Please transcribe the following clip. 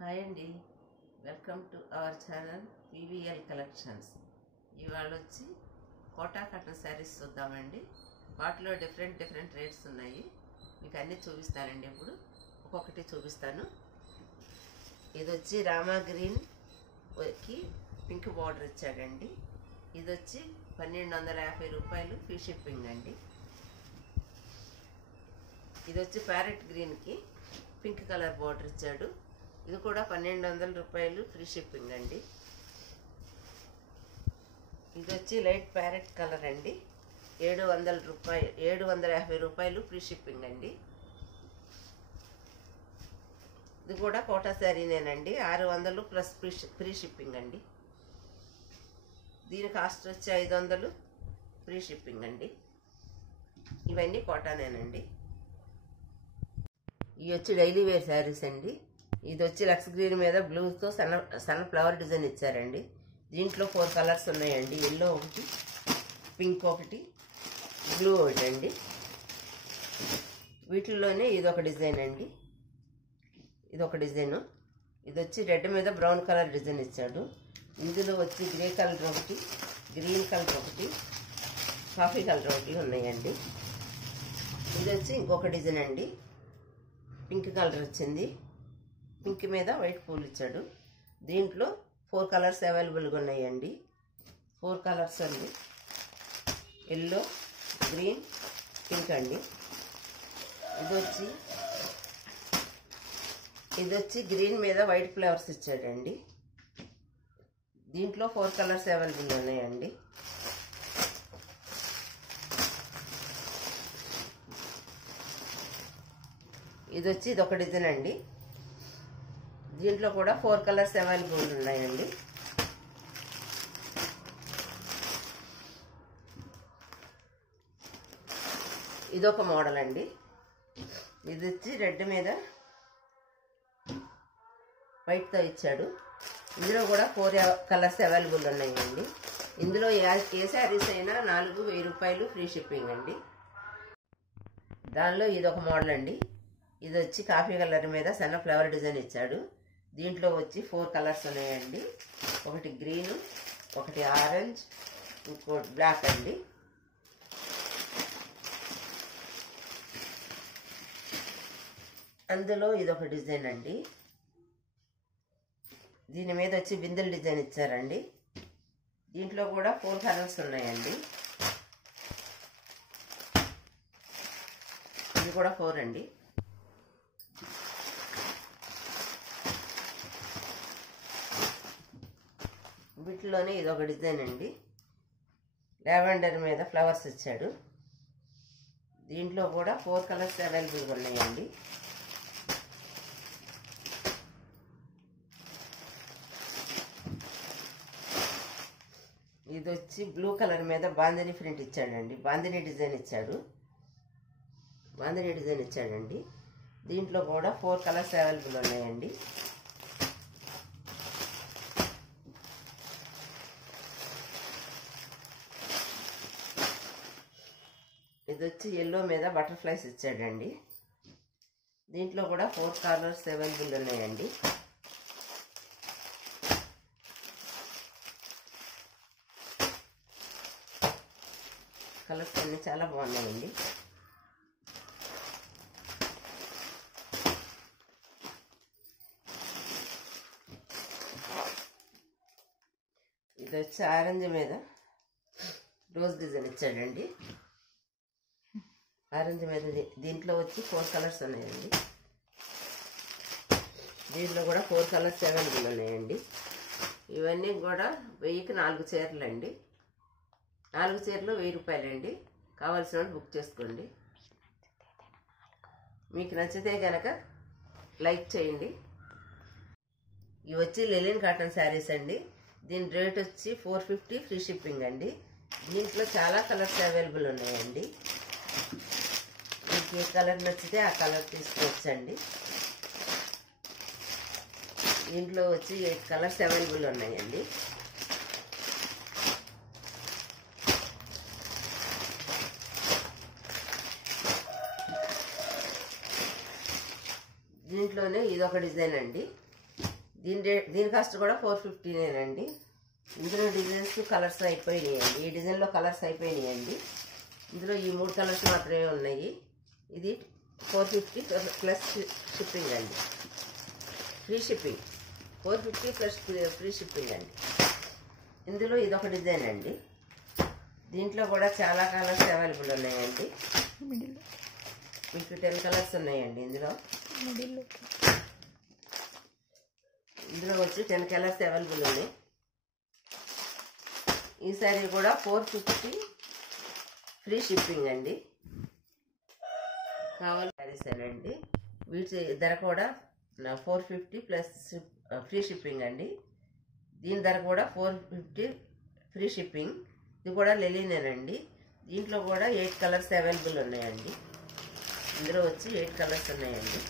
Hi అండి, welcome to our channel PVL collections. ఇవాళ వచ్చి కోటా కాటన్ శారీస్ చూద్దామండి. వాటిలో డిఫరెంట్ రేట్స్ ఉన్నాయి. మీకు అన్నీ చూపిస్తానండి. ఇప్పుడు ఒక్కొక్కటి చూపిస్తాను. ఇది వచ్చి రామా గ్రీన్కి పింక్ బార్డర్ ఇచ్చాడండి. ఇది వచ్చి 1250 రూపాయలు, ఫ్రీ షిప్పింగ్ అండి. ఇది వచ్చి ప్యారెట్ గ్రీన్కి పింక్ కలర్ బార్డర్ ఇచ్చాడు. ఇది కూడా 1200 రూపాయలు, ఫ్రీ షిప్పింగ్ అండి. ఇది వచ్చి లైట్ ప్యారెట్ కలర్ అండి. 750 రూపాయలు, ఫ్రీ షిప్పింగ్ అండి. ఇది కూడా కోటా శారీనేనండి. 600 ప్లస్ ఫ్రీ షిప్పింగ్ అండి. దీని కాస్ట్ వచ్చి 500, ఫ్రీ షిప్పింగ్ అండి. ఇవన్నీ కోటానేనండి. ఇవి వచ్చి డైలీ వేర్ శారీస్ అండి. ఇది వచ్చి లక్స్ గ్రీన్ మీద బ్లూతో సన్న ఫ్లవర్ డిజైన్ ఇచ్చారండి. దీంట్లో 4 కలర్స్ ఉన్నాయండి. ఎల్లో ఒకటి, పింక్ ఒకటి, బ్లూ ఒకటి అండి. వీటిల్లోనే ఇదొక డిజైన్ అండి. ఇదొక డిజైను. ఇది వచ్చి రెడ్ మీద బ్రౌన్ కలర్ డిజైన్ ఇచ్చాడు. ఇందులో వచ్చి గ్రే కలర్ ఒకటి, గ్రీన్ కలర్ ఒకటి, కాఫీ కలర్ ఒకటి ఉన్నాయండి. ఇది వచ్చి ఇంకొక డిజైన్ అండి. పింక్ కలర్ వచ్చింది. పింక్ మీద వైట్ పూలు ఇచ్చాడు. దీంట్లో 4 కలర్స్ అవైలబుల్గా ఉన్నాయండి. 4 కలర్స్ అండి. ఎల్లో, గ్రీన్, పింక్ అండి. ఇది వచ్చి గ్రీన్ మీద వైట్ ఫ్లవర్స్ ఇచ్చాడండి. దీంట్లో 4 కలర్స్ అవైలబుల్ ఉన్నాయండి. ఇది వచ్చి ఇదొక డిజైన్ అండి. దీంట్లో కూడా 4 కలర్స్ అవైలబుల్ ఉన్నాయండి. ఇదొక మోడల్ అండి. ఇది వచ్చి రెడ్ మీద వైట్తో ఇచ్చాడు. ఇందులో కూడా 4 కలర్స్ అవైలబుల్ ఉన్నాయండి. ఇందులో ఏ శారీస్ అయినా 4000 రూపాయలు, ఫ్రీ షిప్పింగ్ అండి. దానిలో ఇదొక మోడల్ అండి. ఇది వచ్చి కాఫీ కలర్ మీద సన్న ఫ్లవర్ డిజైన్ ఇచ్చాడు. దీంట్లో వచ్చి 4 కలర్స్ ఉన్నాయండి. ఒకటి గ్రీన్, ఒకటి ఆరెంజ్, ఇంకోటి బ్లాక్ అండి. అందులో ఇదొక డిజైన్ అండి. దీని మీద వచ్చి బిందెల డిజైన్ ఇచ్చారండి. దీంట్లో కూడా 4 కలర్స్ ఉన్నాయండి. ఇది కూడా 4 అండి. వీటిలోనే ఇదొక డిజైన్ అండి. లావెండర్ మీద ఫ్లవర్స్ ఇచ్చాడు. దీంట్లో కూడా 4 కలర్స్ అవైలబుల్గా ఉన్నాయండి. ఇది వచ్చి బ్లూ కలర్ మీద బాందిని ప్రింట్ ఇచ్చాడండి. బాందిని డిజైన్ ఇచ్చాడండి. దీంట్లో కూడా 4 కలర్స్ అవైలబుల్ ఉన్నాయండి. ఇది వచ్చి ఎల్లో మీద బటర్ఫ్లైస్ ఇచ్చాడండి. దీంట్లో కూడా 4 కలర్స్ అవైలబుల్ ఉన్నాయండి. కలర్స్ అన్నీ చాలా బాగున్నాయండి. ఇది వచ్చి ఆరెంజ్ మీద రోజ్ డిజైన్ ఇచ్చాడండి. ఆరెంజ్ మీద దీంట్లో వచ్చి 4 కలర్స్ ఉన్నాయండి. దీంట్లో కూడా 4 కలర్స్ అవైలబుల్ ఉన్నాయండి. ఇవన్నీ కూడా 1000కి 4 చీరలు అండి. 4 చీరలు 1000 రూపాయలండి. కావాల్సిన వాళ్ళు బుక్ చేసుకోండి. మీకు నచ్చితే కనుక లైక్ చేయండి. ఇవి వచ్చి లెలిన్ కాటన్ శారీస్ అండి. దీని రేట్ వచ్చి 450, ఫ్రీ షిప్పింగ్ అండి. దీంట్లో చాలా కలర్స్ అవైలబుల్ ఉన్నాయండి. మీకు ఏ కలర్ నచ్చితే ఆ కలర్ తీసుకోవచ్చండి. దీంట్లో వచ్చి 8 కలర్స్ అవైలబుల్ ఉన్నాయండి. దీంట్లోనే ఇదొక డిజైన్ అండి. దీని కాస్ట్ కూడా 450నేనండి. ఇందులో డిజైన్స్ కలర్స్ అయిపోయినాయండి. ఈ డిజైన్లో కలర్స్ అయిపోయినాయండి. ఇందులో ఈ 3 కలర్స్ మాత్రమే ఉన్నాయి. ఇది 450 ప్లస్ షిప్పింగ్ అండి, free shipping. 450 plus free shipping అండి. ఇందులో ఇదొక డిజైన్ అండి. దీంట్లో కూడా చాలా కలర్స్ అవైలబుల్ ఉన్నాయండి. మీకు 10 కలర్స్ ఉన్నాయండి. ఇందులో వచ్చి 10 కలర్స్ అవైలబుల్ ఉన్నాయి. ఈ సారీ కూడా 450 ఫ్రీ షిప్పింగ్ అండి. కావాలి సారీసేనండి. వీటి ధర కూడా 450 ప్లస్ ఫ్రీ షిప్పింగ్ అండి. దీని ధర కూడా 450 ఫ్రీ షిప్పింగ్. ఇది కూడా లెలినేనండి. దీంట్లో కూడా 8 కలర్స్ అవైలబుల్ ఉన్నాయండి. ఇందులో వచ్చి 8 కలర్స్ ఉన్నాయండి.